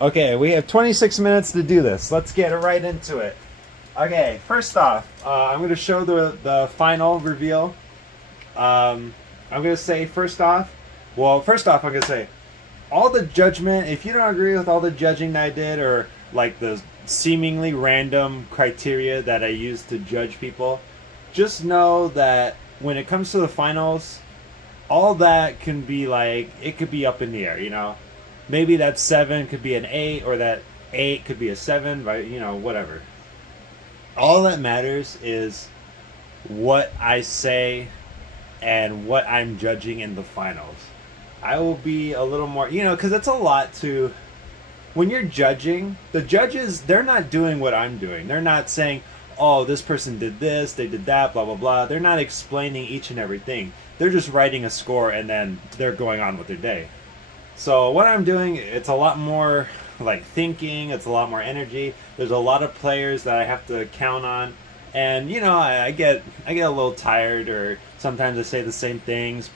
Okay, we have 26 minutes to do this. Let's get right into it. Okay, first off, I'm going to show the final reveal. I'm going to say first off, I'm going to say all the judgment, if you don't agree with all the judging that I did, or like the seemingly random criteria that I used to judge people, just know that when it comes to the finals, all that can be like, it could be up in the air, you know? Maybe that 7 could be an 8, or that 8 could be a 7, right? You know, whatever. All that matters is what I say and what I'm judging in the finals. I will be a little more, you know, because it's a lot to, when you're judging, the judges, they're not doing what I'm doing. They're not saying, oh, this person did this, they did that, blah, blah, blah. They're not explaining each and everything. They're just writing a score and then they're going on with their day. So what I'm doing, it's a lot more like thinking, it's a lot more energy. There's a lot of players that I have to count on. And, you know, I get a little tired, or sometimes I say the same things,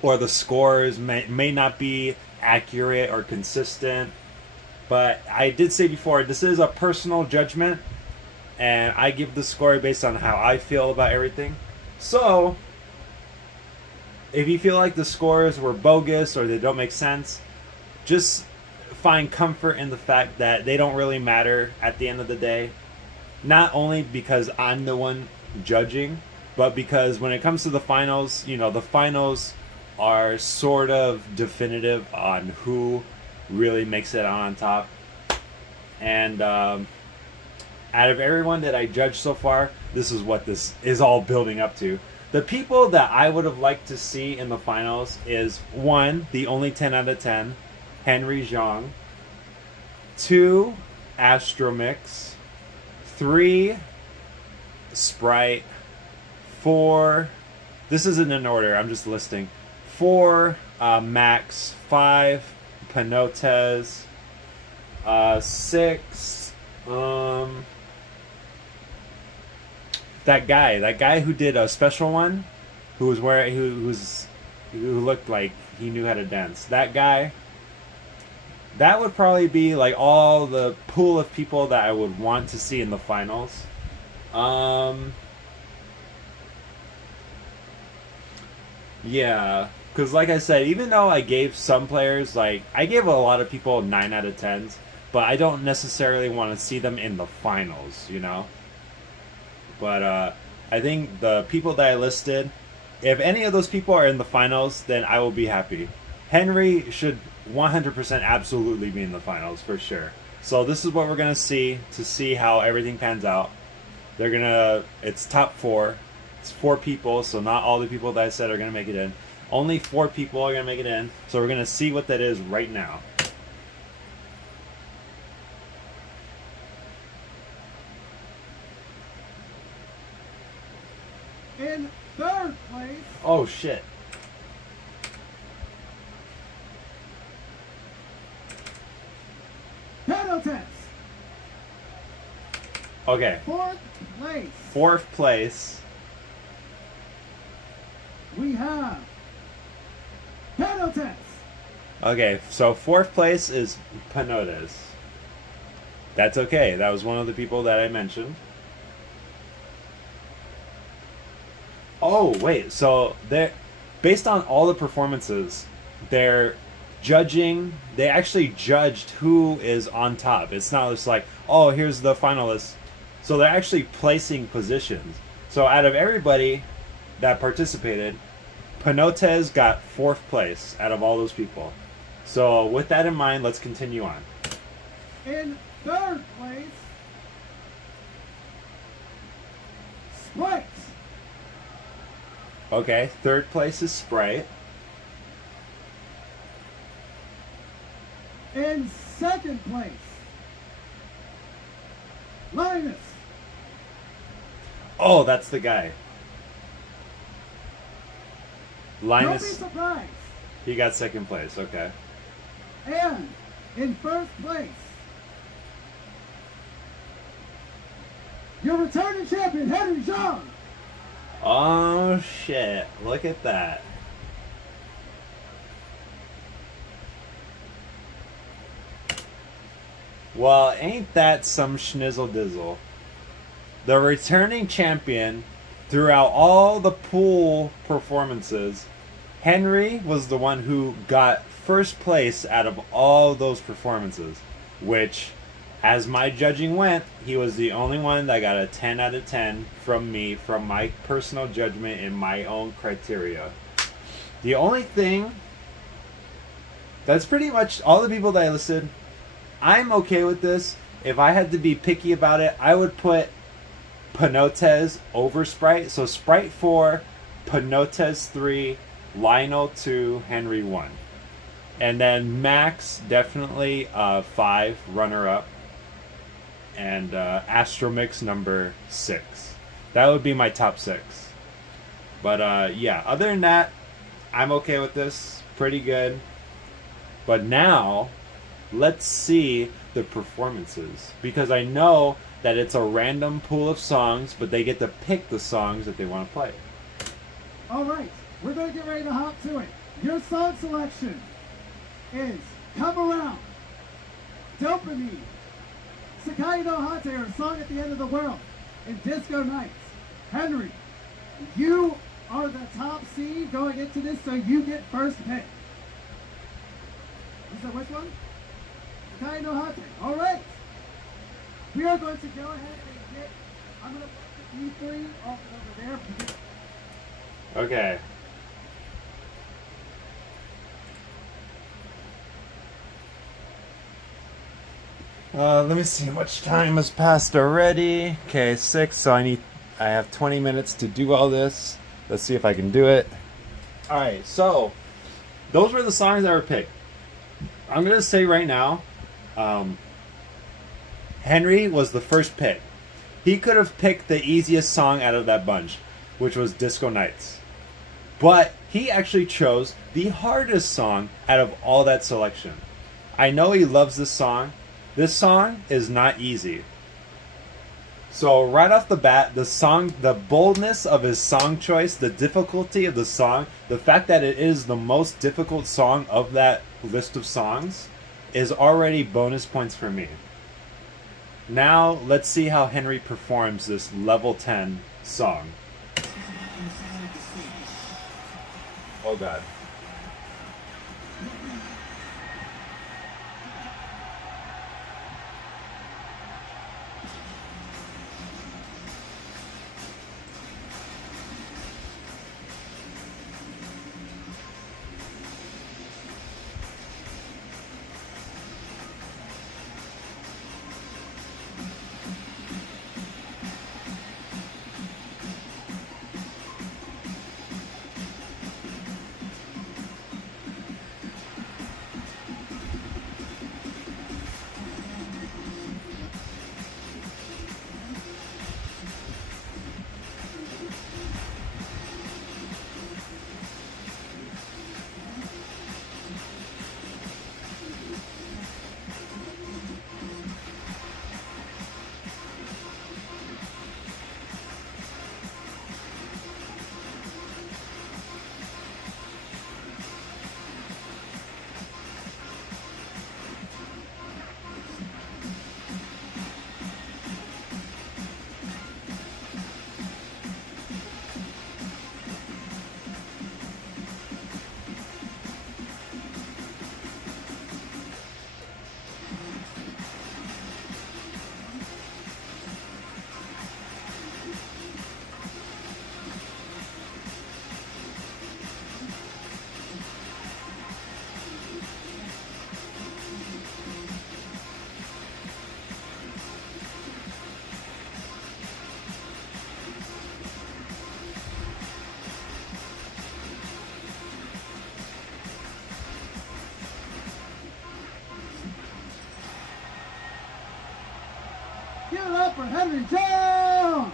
or the scores may not be accurate or consistent. But I did say before, this is a personal judgment, and I give the score based on how I feel about everything. So if you feel like the scores were bogus or they don't make sense, just find comfort in the fact that they don't really matter at the end of the day. Not only because I'm the one judging, but because when it comes to the finals, you know, the finals are sort of definitive on who really makes it on top. And out of everyone that I judged so far, this is what this is all building up to. The people that I would have liked to see in the finals is 1, the only 10 out of 10, Zhang. 2, Astromix. 3, Sprite. 4, this isn't in order, I'm just listing. 4, Max. 5, Panotez. 6, that guy who did a special one, who was wearing, who looked like he knew how to dance. That guy. That would probably be like all the pool of people that I would want to see in the finals. Yeah, because like I said, even though I gave some players, like I gave a lot of people 9 out of 10s, but I don't necessarily want to see them in the finals, you know. But I think the people that I listed, if any of those people are in the finals, then I will be happy. Henry should 100% absolutely be in the finals for sure. So this is what we're going to see how everything pans out. It's top 4. It's 4 people, so not all the people that I said are going to make it in. Only 4 people are going to make it in. So we're going to see what that is right now. In 3rd place. Oh shit. Panotez. Okay. 4th place. 4th place. We have Panotez. Okay, so 4th place is Panotez. That's okay. That was one of the people that I mentioned. Oh, wait. So they're based on all the performances, they're judging. They actually judged who is on top. It's not just like, oh, here's the finalists. So they're actually placing positions. So out of everybody that participated, Panotez got 4th place out of all those people. So with that in mind, let's continue on. In 3rd place, Sprite. Okay, 3rd place is Sprite. In 2nd place, Lionius. Oh, that's the guy. Don't be Linus, surprised. he got 2nd place, okay. And in 1st place, your returning champion, Zhang. Oh shit, look at that. Well, ain't that some schnizzle dizzle? The returning champion throughout all the pool performances, Henry was the one who got first place out of all those performances, which, as my judging went, he was the only one that got a 10 out of 10 from me, from my personal judgment and my own criteria. The only thing, that's pretty much all the people that I listed. I'm okay with this. If I had to be picky about it, I would put Panotez over Sprite. So Sprite 4, Panotez 3, Lionel 2, Henry 1. And then Max, definitely 5, runner-up. And Astromix number 6. That would be my top 6. But yeah, other than that, I'm okay with this. Pretty good. But now, let's see the performances. Because I know that it's a random pool of songs, but they get to pick the songs that they want to play. Alright, we're going to get ready to hop to it. Your song selection is Come Around, Dopamine, Sakai no Hate, or Song at the End of the World, and Disco Nights. Henry, you are the top seed going into this, so you get first pick. You said which one? Sakai no Hate. Alright. We are going to go ahead and get, I'm going to put you three off over there. Okay. Let me see how much time has passed already. Okay, 6, so I have 20 minutes to do all this. Let's see if I can do it. Alright, so those were the songs that were picked. I'm gonna say right now, Henry was the first pick. He could have picked the easiest song out of that bunch, which was Disco Nights. But he actually chose the hardest song out of all that selection. I know he loves this song. This song is not easy. So right off the bat, the boldness of his song choice, the difficulty of the song, the fact that it is the most difficult song of that list of songs is already bonus points for me. Now, let's see how Henry performs this level 10 song. Oh God. Give it up for Henry Zhang!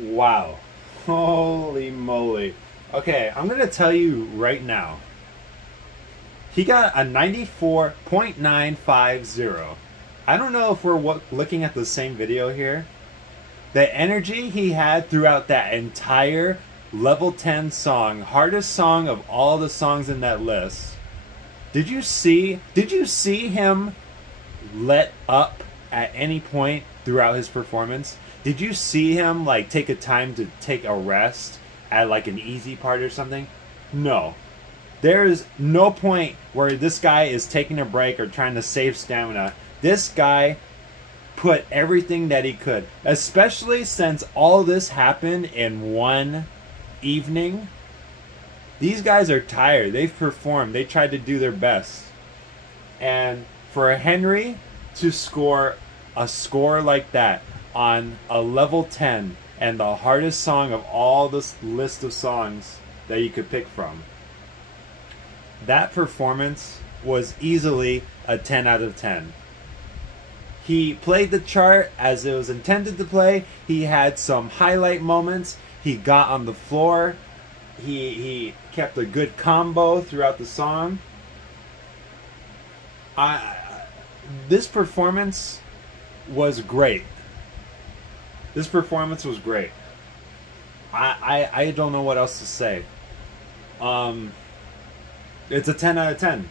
Wow. Holy moly. Okay, I'm going to tell you right now. He got a 94.950. I don't know if we're looking at the same video here. The energy he had throughout that entire level 10 song, hardest song of all the songs in that list. Did you see him let up at any point throughout his performance? Did you see him like take a time to take a rest at like an easy part or something? No. There is no point where this guy is taking a break or trying to save stamina. This guy put everything that he could, especially since all this happened in one evening. These guys are tired. They've performed. They tried to do their best. And for Henry to score a score like that on a level 10 and the hardest song of all this list of songs that you could pick from, that performance was easily a 10 out of 10. He played the chart as it was intended to play. He had some highlight moments. He got on the floor. He kept a good combo throughout the song. This performance was great. This performance was great. I don't know what else to say. It's a 10 out of 10.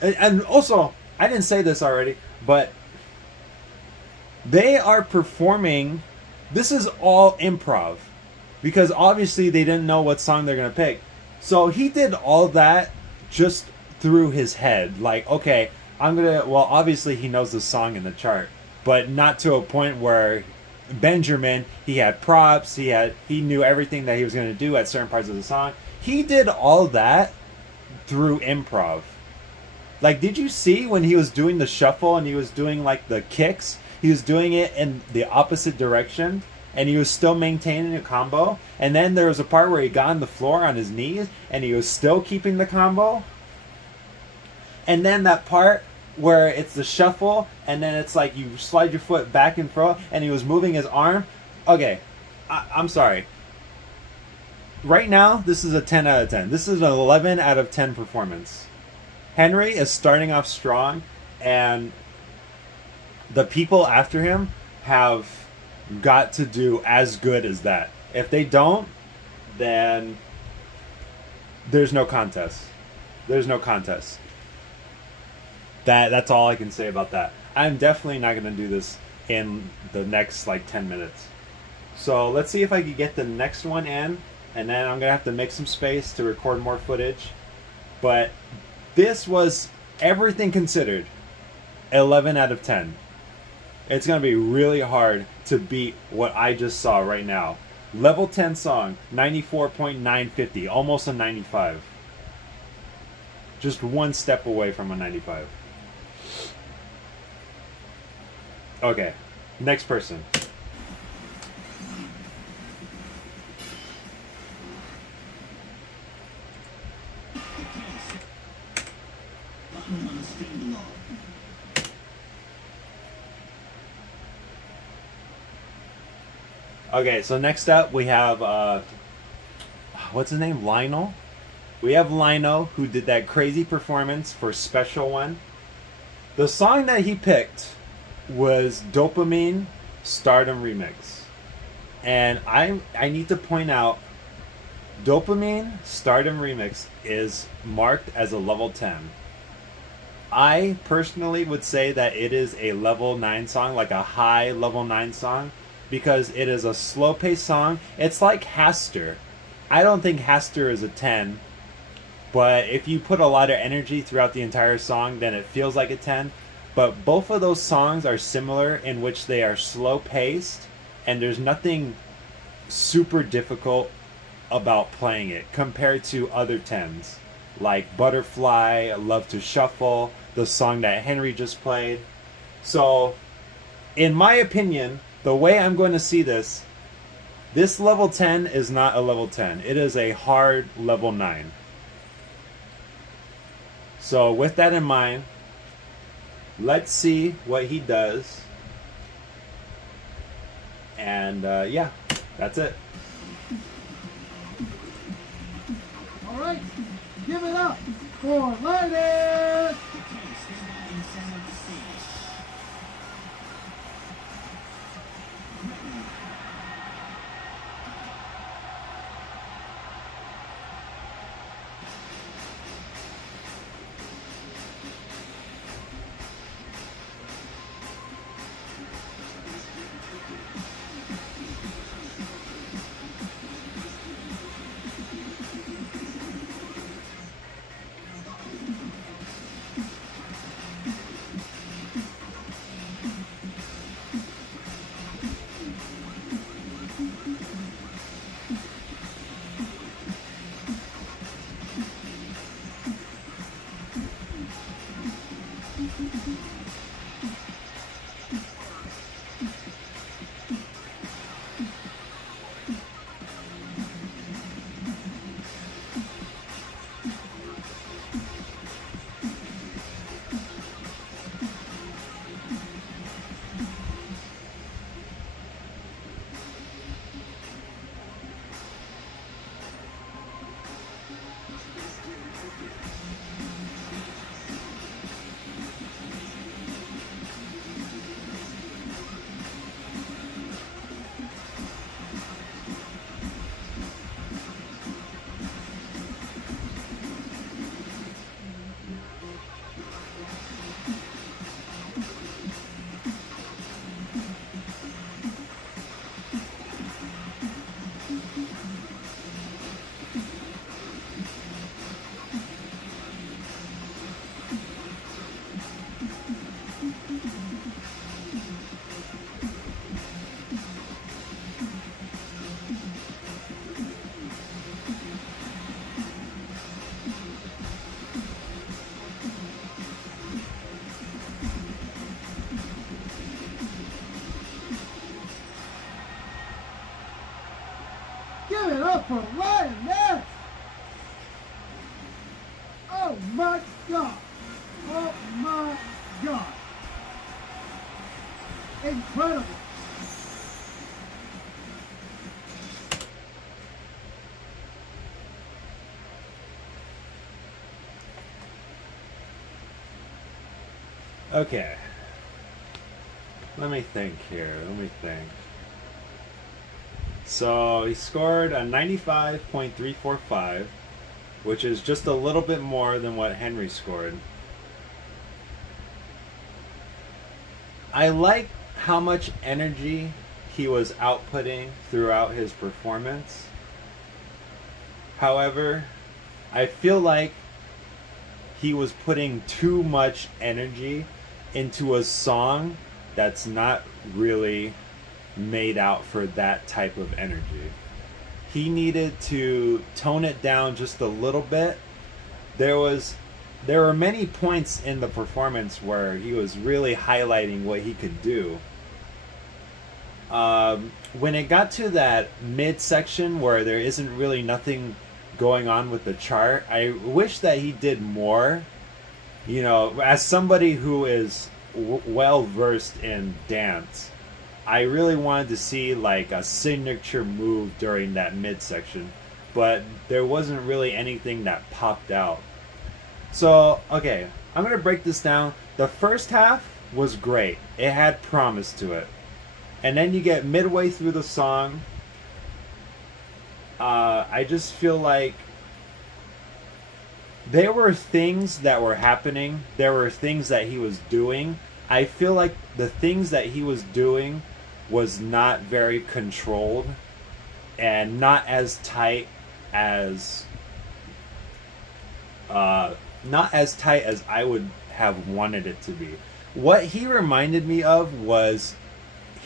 And also, I didn't say this already, but they are performing. This is all improv, because obviously they didn't know what song they're gonna pick. So he did all that just through his head. Like, okay, well, obviously he knows the song in the chart, but not to a point where Benjamin, he had props, he knew everything that he was gonna do at certain parts of the song. He did all that through improv. Like, did you see when he was doing the shuffle and he was doing like the kicks? He was doing it in the opposite direction, and he was still maintaining a combo. And then there was a part where he got on the floor on his knees, and he was still keeping the combo. And then that part where it's the shuffle, and then it's like you slide your foot back and forth, and he was moving his arm. Okay, I'm sorry. Right now, this is a 10 out of 10. This is an 11 out of 10 performance. Henry is starting off strong, and the people after him have got to do as good as that. If they don't, then there's no contest. There's no contest. That's all I can say about that. I'm definitely not going to do this in the next like 10 minutes. So let's see if I can get the next one in, and then I'm going to have to make some space to record more footage. But this was, everything considered, 11 out of 10. It's going to be really hard to beat what I just saw right now. Level 10 song, 94.950, almost a 95. Just one step away from a 95. Okay, next person. Okay, so next up we have, what's his name? Lionel? We have Lionel, who did that crazy performance for Special One. The song that he picked was Dopamine Stardom Remix. And I need to point out, Dopamine Stardom Remix is marked as a level 10. I personally would say that it is a level 9 song, like a high level 9 song, because it is a slow-paced song. It's like Haster. I don't think Haster is a 10, but if you put a lot of energy throughout the entire song, then it feels like a 10. But both of those songs are similar in which they are slow-paced, and there's nothing super difficult about playing it compared to other 10s, like Butterfly, Love to Shuffle, the song that Henry just played. So, in my opinion, the way I'm going to see this level 10 is not a level 10. It is a hard level 9. So with that in mind, let's see what he does. And yeah, that's it. All right, give it up for Lionius. Give it up for Lionius! Oh my God! Oh my God! Incredible! Okay. Let me think here. Let me think. So he scored a 95.345, which is just a little bit more than what Henry scored. I like how much energy he was outputting throughout his performance. However, I feel like he was putting too much energy into a song that's not really made out for that type of energy. He needed to tone it down just a little bit. There were many points in the performance where he was really highlighting what he could do. When it got to that midsection where there isn't really nothing going on with the chart, I wish that he did more. You know, as somebody who is well versed in dance, I really wanted to see like a signature move during that midsection, but there wasn't really anything that popped out. So, okay, I'm going to break this down. The first half was great. It had promise to it. And then you get midway through the song, I just feel like there were things that were happening. There were things that he was doing. I feel like the things that he was doing was not very controlled and not as tight as I would have wanted it to be. What he reminded me of was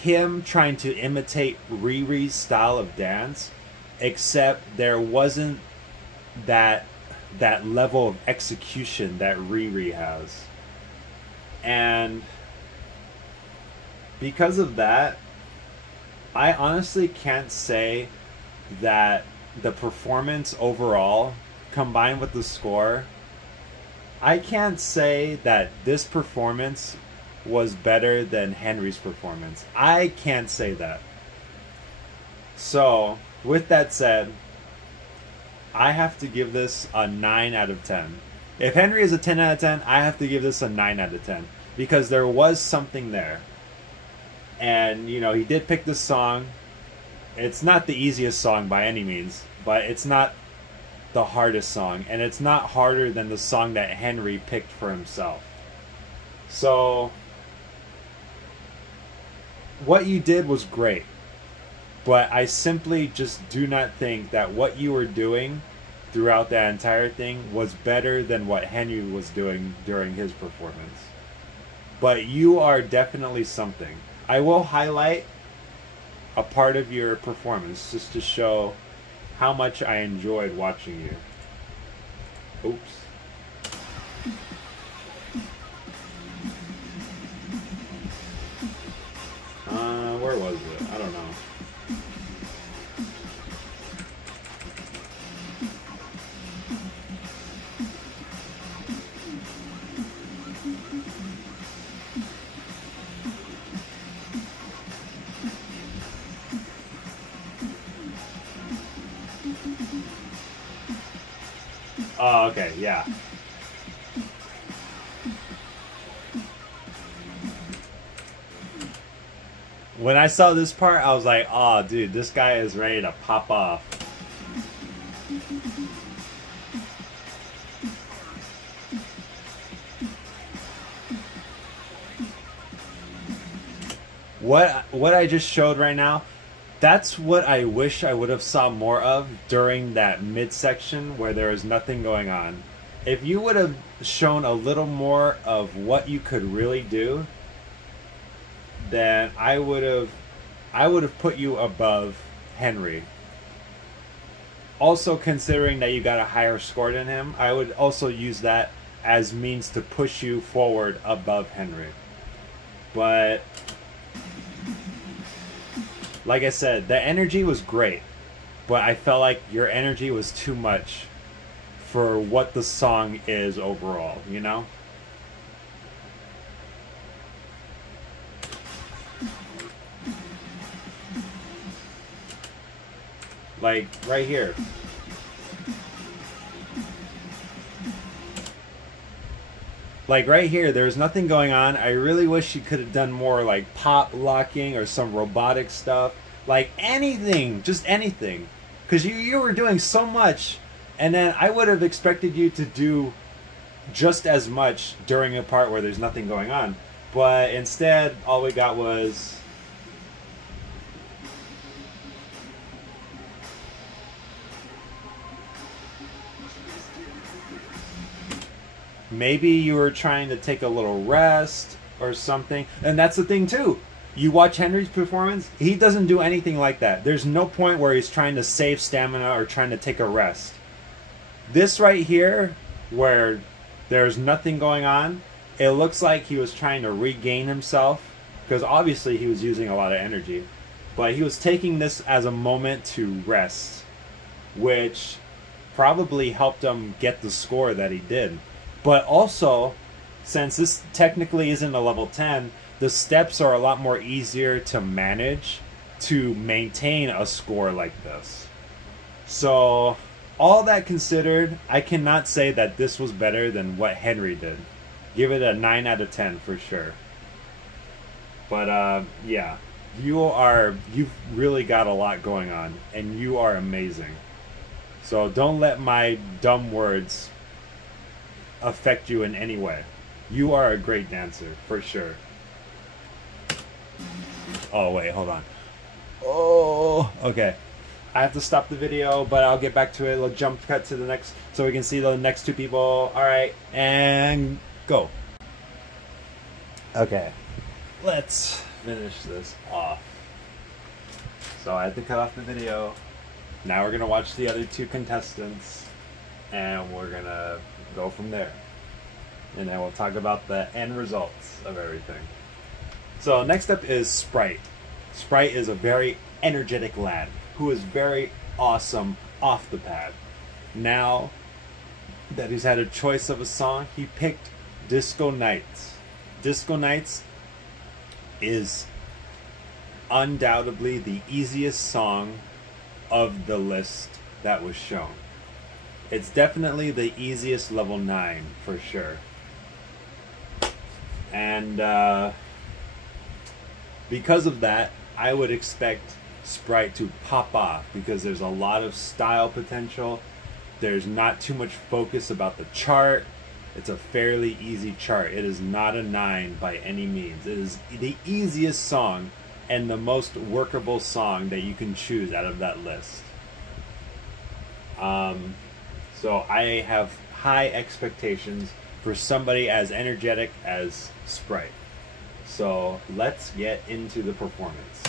him trying to imitate Riri's style of dance, except there wasn't that level of execution that Riri has. And because of that, I honestly can't say that the performance overall, combined with the score, I can't say that this performance was better than Henry's performance. I can't say that. So, with that said, I have to give this a 9 out of 10. If Henry is a 10 out of 10, I have to give this a 9 out of 10 because there was something there. And, you know, he did pick this song. It's not the easiest song by any means, but it's not the hardest song, and it's not harder than the song that Henry picked for himself. So what you did was great, but I simply just do not think that what you were doing throughout that entire thing was better than what Henry was doing during his performance. But you are definitely something. I will highlight a part of your performance just to show how much I enjoyed watching you. Oops. Where was it? I don't know. Oh, okay, yeah. When I saw this part, I was like, oh, dude, this guy is ready to pop off. What I just showed right now, that's what I wish I would have saw more of during that midsection where there was nothing going on. If you would have shown a little more of what you could really do, then I would have put you above Henry. Also, considering that you got a higher score than him, I would also use that as means to push you forward above Henry. But like I said, the energy was great, but I felt like your energy was too much for what the song is overall, you know? Like, right here. Like, right here, there's nothing going on. I really wish you could have done more, like, pop locking or some robotic stuff. Like, anything. Just anything. Because you were doing so much, and then I would have expected you to do just as much during a part where there's nothing going on. But instead, all we got was... maybe you were trying to take a little rest or something. And that's the thing too. You watch Henry's performance, he doesn't do anything like that. There's no point where he's trying to save stamina or trying to take a rest. This right here, where there's nothing going on, it looks like he was trying to regain himself, because obviously he was using a lot of energy. But he was taking this as a moment to rest, which probably helped him get the score that he did. But also, since this technically isn't a level 10, the steps are a lot more easier to manage to maintain a score like this. So, all that considered, I cannot say that this was better than what Henry did. Give it a 9 out of 10 for sure. But, yeah. You've really got a lot going on, and you are amazing. So, don't let my dumb words affect you in any way. You are a great dancer, for sure. Oh, wait, hold on. Oh, okay. I have to stop the video, but I'll get back to it. We'll jump cut to the next, so we can see the next two people. Alright, and go. Okay, let's finish this off. So I had to cut off the video. Now we're gonna watch the other two contestants, and we're gonna go from there, and then we'll talk about the end results of everything. So next up is Sprite. Sprite is a very energetic lad who is very awesome off the pad. Now that he's had a choice of a song, he picked Disco Nights. Disco Nights is undoubtedly the easiest song of the list that was shown. It's definitely the easiest level 9 for sure. And because of that, I would expect Sprite to pop off because there's a lot of style potential. There's not too much focus about the chart. It's a fairly easy chart. It is not a 9 by any means. It is the easiest song and the most workable song that you can choose out of that list. So I have high expectations for somebody as energetic as Sprite. So let's get into the performance.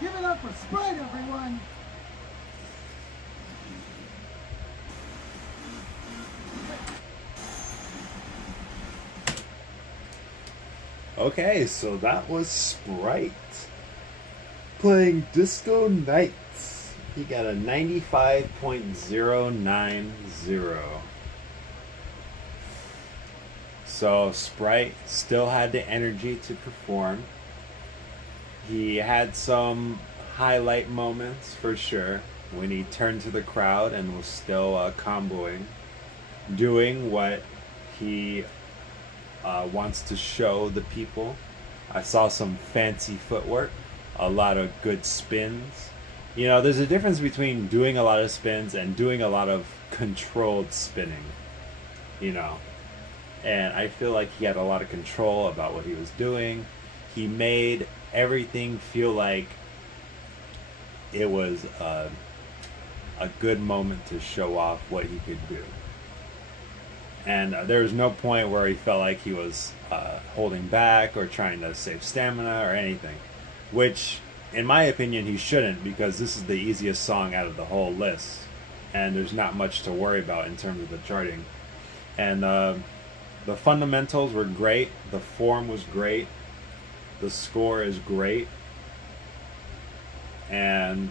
Give it up for Sprite, everyone! Okay, so that was Sprite playing Disco Nights. He got a 95.090. So Sprite still had the energy to perform. He had some highlight moments for sure when he turned to the crowd and was still comboing, doing what he wants to show the people. I saw some fancy footwork, a lot of good spins. You know, there's a difference between doing a lot of spins and doing a lot of controlled spinning, you know. And I feel like he had a lot of control about what he was doing. He made everything feel like it was a good moment to show off what he could do. And there was no point where he felt like he was holding back or trying to save stamina or anything. Which, in my opinion, he shouldn't, because this is the easiest song out of the whole list. And there's not much to worry about in terms of the charting. And the fundamentals were great. The form was great. The score is great. And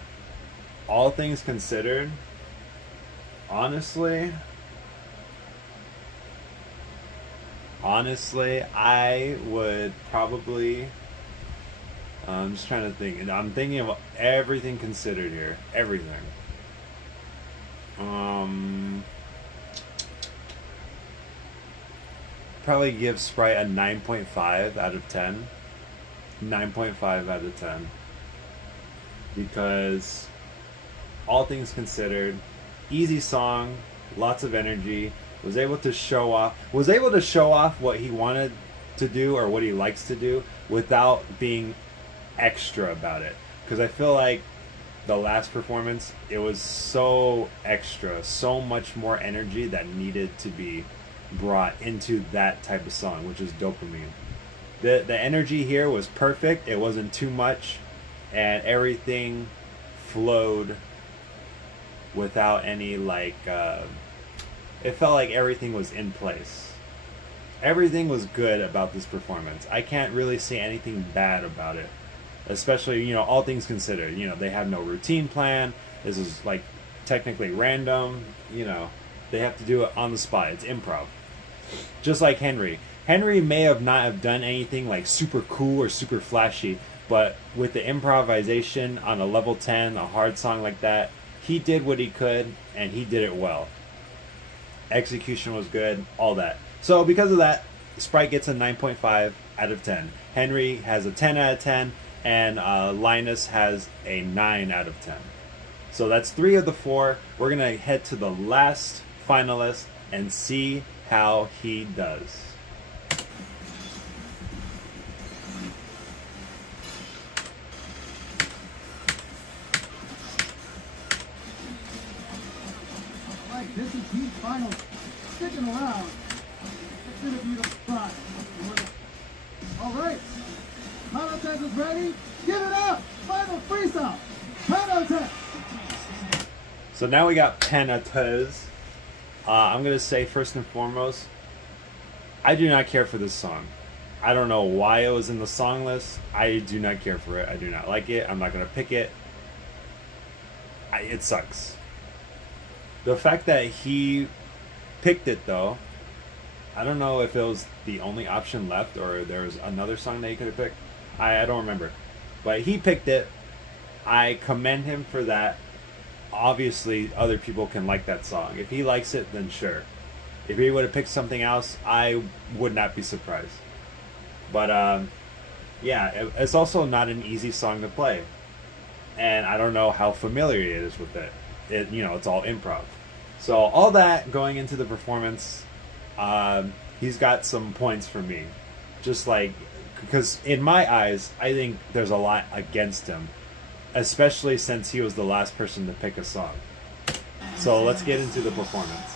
all things considered, honestly, I would probably, I'm just trying to think. I'm thinking of everything considered here. Everything. Probably give Sprite a 9.5 out of 10. 9.5 out of 10. Because all things considered, easy song, lots of energy, was able to show off what he wanted to do or what he likes to do without being extra about it. Because I feel like the last performance, it was so extra, so much more energy that needed to be brought into that type of song, which is Dopamine. The energy here was perfect. It wasn't too much, and everything flowed without any like it felt like everything was in place. Everything was good about this performance. I can't really say anything bad about it, especially, you know, all things considered. You know, they have no routine plan. This is like technically random. You know, they have to do it on the spot. It's improv, just like Henry. Henry may have not have done anything like super cool or super flashy, but with the improvisation on a level 10, a hard song like that, he did what he could, and he did it well. Execution was good, all that. So because of that, Sprite gets a 9.5 out of 10. Henry has a 10 out of 10, and Lionius has a 9 out of 10. So that's 3 of the 4. We're going to head to the last finalist and see how he does. This is the final. Sticking around. It's been a beautiful spot. All right. Panotez is ready. Give it up. Final freestyle. Panotez. So now we got Panotez. I'm going to say first and foremost, I do not care for this song. I don't know why it was in the song list. I do not care for it. I do not like it. I'm not going to pick it. It sucks. The fact that he picked it, though, I don't know if it was the only option left or there was another song that he could have picked. I don't remember. But he picked it. I commend him for that. Obviously, other people can like that song. If he likes it, then sure. If he would have picked something else, I would not be surprised. But, yeah, it's also not an easy song to play. And I don't know how familiar he is with it. You know, it's all improv. So all that going into the performance, he's got some points for me. Just like, because in my eyes, I think there's a lot against him, especially since he was the last person to pick a song. So let's get into the performance.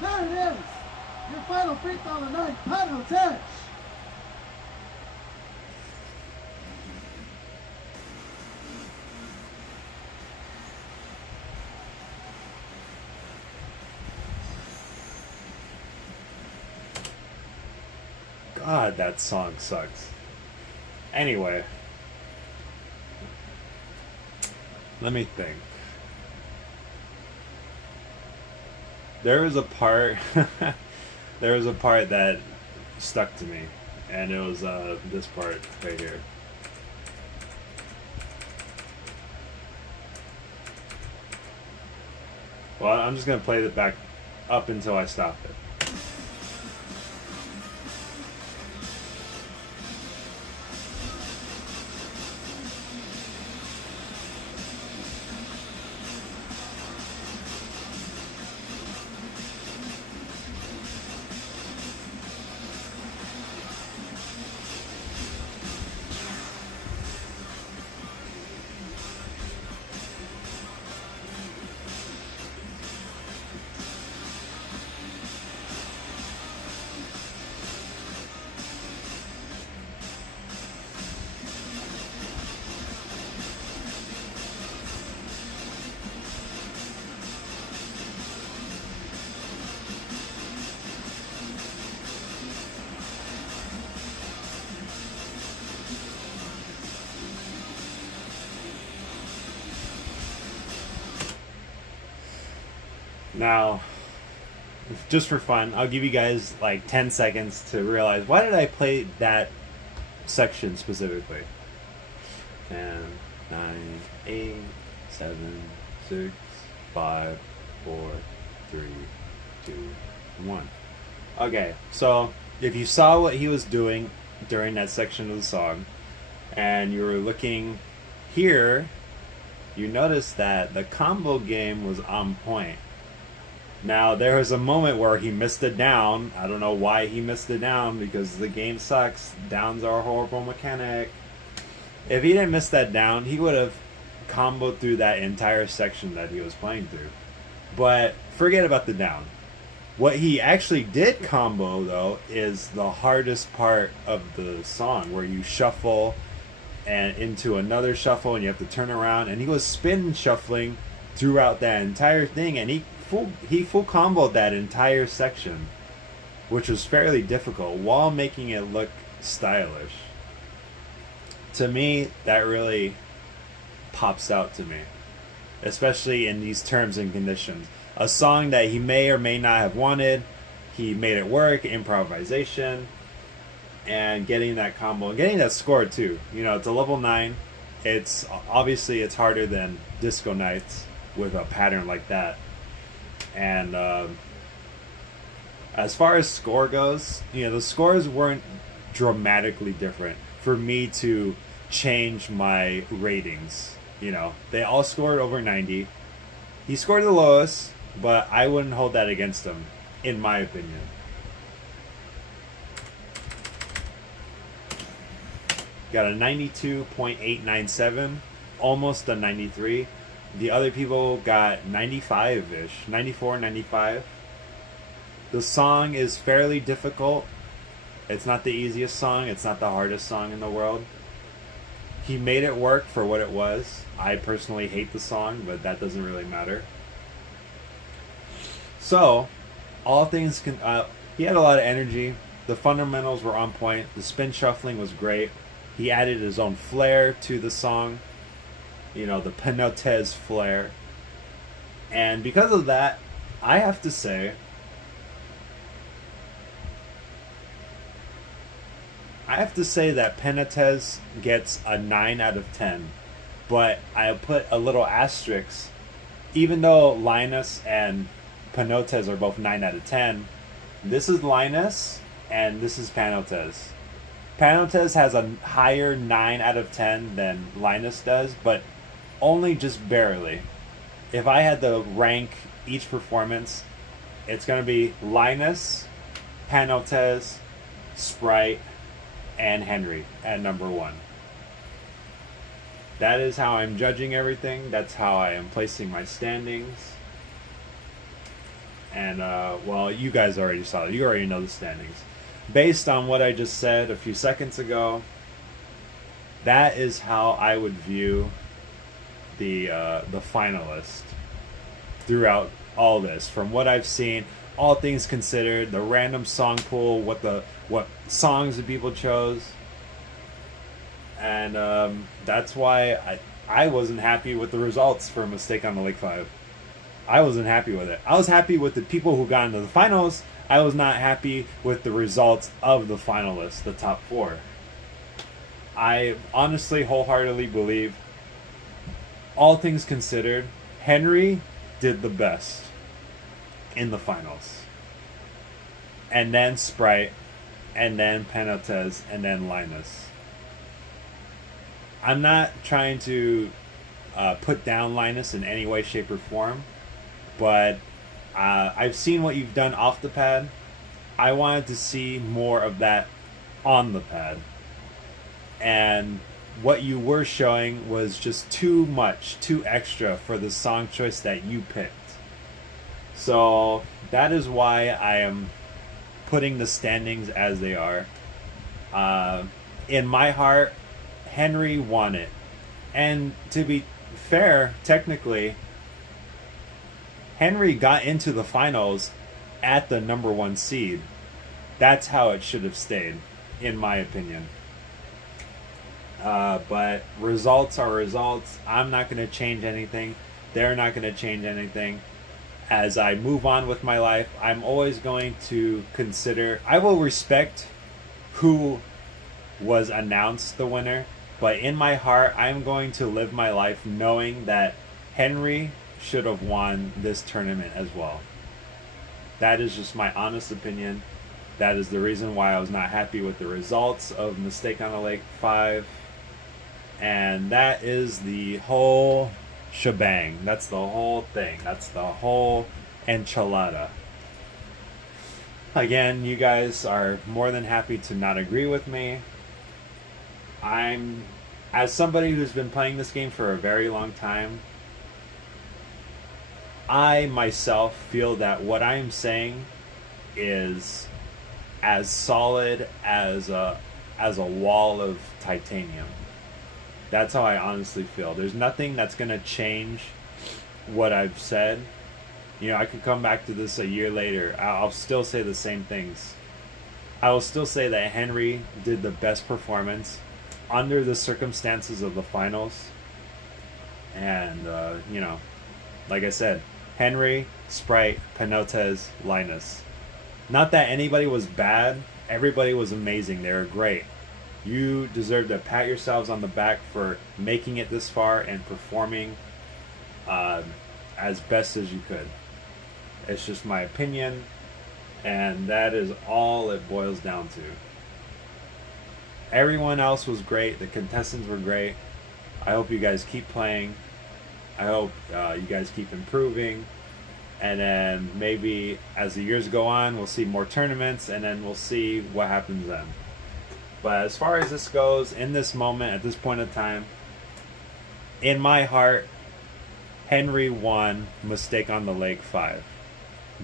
There it is. Your final freestyle of the night, Panotez. God, that song sucks. Anyway, let me think. there was a part there was a part that stuck to me, and it was this part right here. Well, I'm just gonna play it back up until I stop it. Now, just for fun, I'll give you guys like 10 seconds to realize, why did I play that section specifically? 10, 9, 8, 7, 6, 5, 4, 3, 2, 1. Okay, so if you saw what he was doing during that section of the song, and you were looking here, you noticed that the combo game was on point. Now, there was a moment where he missed a down. I don't know why he missed a down, because the game sucks. Downs are a horrible mechanic. If he didn't miss that down, he would have comboed through that entire section that he was playing through. But forget about the down. What he actually did combo, though, is the hardest part of the song, where you shuffle and into another shuffle, and you have to turn around. And he was spin shuffling throughout that entire thing, and he full comboed that entire section, which was fairly difficult, while making it look stylish. To me, that really pops out to me, especially in these terms and conditions. A song that he may or may not have wanted, he made it work, improvisation, and getting that combo, and getting that score too. You know, it's a level 9. It's obviously it's harder than Disco Nights with a pattern like that. And as far as score goes, you know, the scores weren't dramatically different for me to change my ratings. You know, they all scored over 90. He scored the lowest, but I wouldn't hold that against him, in my opinion. Got a 92.897, almost a 93. The other people got 95-ish, 94, 95. The song is fairly difficult. It's not the easiest song. It's not the hardest song in the world. He made it work for what it was. I personally hate the song, but that doesn't really matter. So, all things can... he had a lot of energy. The fundamentals were on point. The spin shuffling was great. He added his own flair to the song. You know, the Panotez flair. And because of that, I have to say, that Panotez gets a 9 out of 10. But I put a little asterisk. Even though Lionius and Panotez are both 9 out of 10, this is Lionius and this is Panotez. Panotez has a higher 9 out of 10 than Lionius does, but only just barely. If I had to rank each performance, it's going to be Lionius, Panotez, Sprite, and Henry at number 1. That is how I'm judging everything. That's how I am placing my standings. And, well, you guys already saw it. You already know the standings. Based on what I just said a few seconds ago, that is how I would view the finalist throughout all this. From what I've seen, all things considered, the random song pool, what songs the people chose, and that's why I wasn't happy with the results for Mistake on the Lake 5. I wasn't happy with it. I was happy with the people who got into the finals. I was not happy with the results of the finalists, the top 4. I honestly, wholeheartedly believe, all things considered, Henry did the best in the finals. And then Sprite, and then Panotez, and then Linus. I'm not trying to put down Linus in any way, shape, or form, but I've seen what you've done off the pad. I wanted to see more of that on the pad. And what you were showing was just too much, too extra for the song choice that you picked. So that is why I am putting the standings as they are. In my heart, Henry won it. And to be fair, technically, Henry got into the finals at the number 1 seed. That's how it should have stayed, in my opinion. But results are results. I'm not going to change anything. They're not going to change anything. As I move on with my life, I'm always going to consider, I will respect who was announced the winner, but in my heart, I'm going to live my life knowing that Henry should have won this tournament as well. That is just my honest opinion. That is the reason why I was not happy with the results of Mistake on the Lake 5. And that is the whole shebang. That's the whole thing. That's the whole enchilada. Again, you guys are more than happy to not agree with me. As somebody who's been playing this game for a very long time, I myself feel that what I am saying is as solid as a wall of titanium. That's how I honestly feel. There's nothing that's going to change what I've said. You know, I could come back to this a year later. I'll still say the same things. I will still say that Henry did the best performance under the circumstances of the finals. And, you know, like I said, Henry, Sprite, Panotez, Linus. Not that anybody was bad. Everybody was amazing. They were great. You deserve to pat yourselves on the back for making it this far and performing as best as you could. It's just my opinion, and that is all it boils down to. Everyone else was great. The contestants were great. I hope you guys keep playing. I hope you guys keep improving. And then maybe as the years go on, we'll see more tournaments, and then we'll see what happens then. But as far as this goes, in this moment, at this point in time, in my heart, Henry won Mistake on the Lake 5.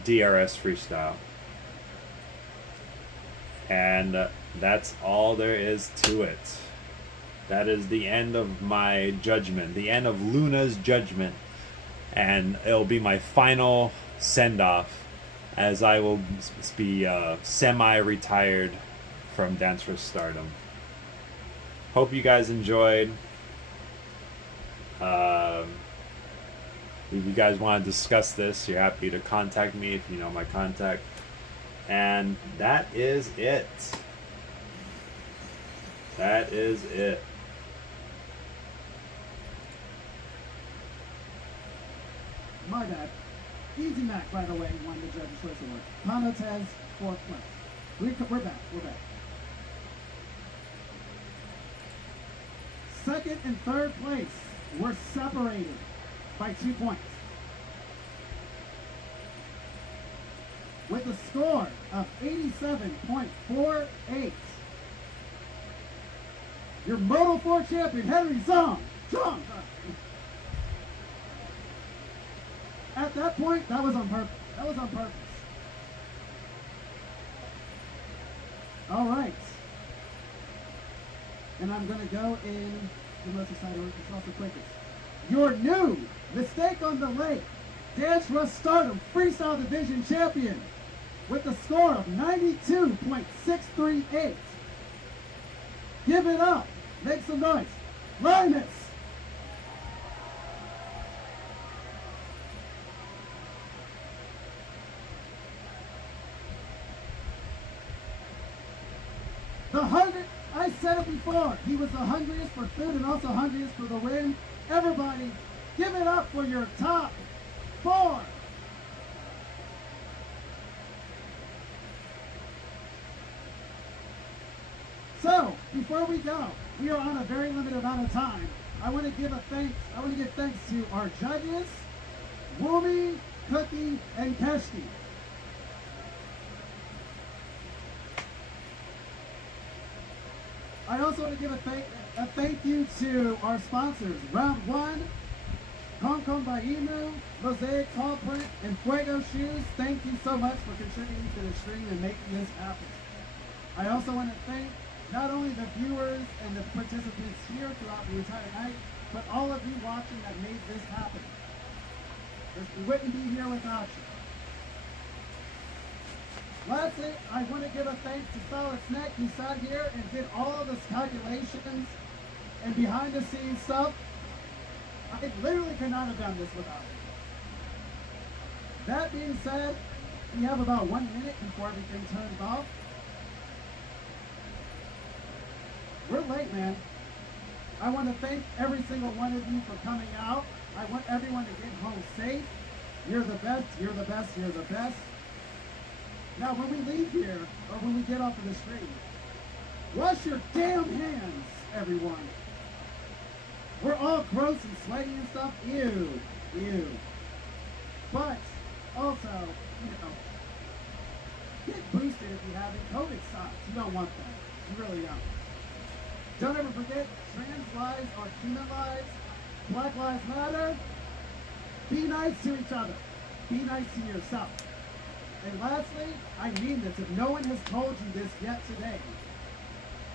DRS freestyle. And that's all there is to it. That is the end of my judgment. The end of Luna's judgment. And it'll be my final send-off, as I will be semi-retired from Dance for Stardom. Hope you guys enjoyed. If you guys want to discuss this, you're happy to contact me if you know my contact. And that is it. That is it. My bad. Easy Mac, by the way, won the Judge's Choice Award. Panotez, 4th place. We're back. We're back. Second and third place were separated by 2 points. With a score of 87.48. Your MOTL5 champion, Henry Zhang. At that point, that was on purpose. That was on purpose. All right. And I'm going to go in the most exciting order. It's also quickest. Your new Mistake on the Lake Dance for Stardom Freestyle Division champion with a score of 92.638. Give it up. Make some noise. Lionius. 4. He was the hungriest for food and also hungriest for the win. Everybody, give it up for your top 4. So, before we go, we are on a very limited amount of time. I want to give thanks to our judges, Woomy, Cookie, and Keshki. I also want to give a thank you to our sponsors, Round 1, Hong Kong by Emu, Mosaic Paw Print, and Fuego Shoes. Thank you so much for contributing to the stream and making this happen. I also want to thank not only the viewers and the participants here throughout the entire night, but all of you watching that made this happen. We wouldn't be here without you. Lastly, I want to give a thanks to Solid Snack, who sat here and did all of the calculations and behind the scenes stuff. I literally could not have done this without him. That being said, we have about 1 minute before everything turns off. We're late, man. I want to thank every single one of you for coming out. I want everyone to get home safe. You're the best, you're the best, you're the best. Now, when we leave here, or when we get off of the stream, wash your damn hands, everyone. We're all gross and sweaty and stuff. Ew, ew. But, also, get boosted if you haven't. COVID sucks. You don't want that. You really don't. Don't ever forget, trans lives are human lives. Black Lives Matter. Be nice to each other. Be nice to yourself. And lastly, I mean this. If no one has told you this yet today,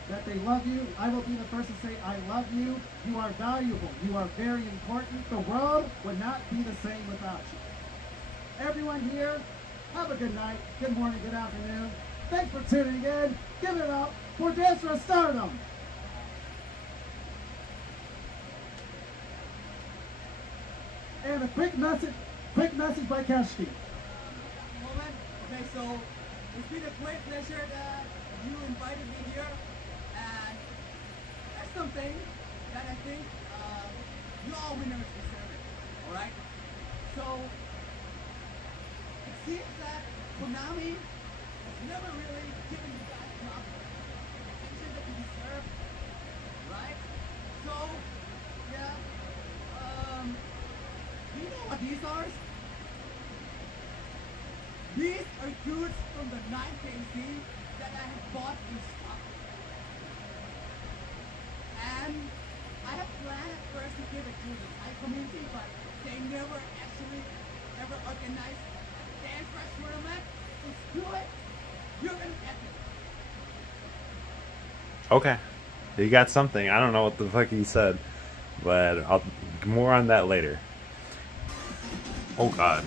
that they love you, I will be the first to say, I love you. You are valuable. You are very important. The world would not be the same without you. Everyone here, have a good night, good morning, good afternoon. Thanks for tuning in. Give it up for Dance for Stardom. And a quick message by Keshki. Moment. Okay, so it's been a great pleasure that you invited me here, and there's something that I think you all winners deserve it. All right. So it seems that Konami has never really given you guys enough attention that you deserve, right? So yeah. You know what these are? These are goods from the 9KC that I have bought in stock. And I have planned at first to give it to the Thai community, but they never actually ever organized a Dance Fresh tournament. So screw it. You're gonna get it. Okay. He got something. I don't know what the fuck he said, but more on that later. Oh God.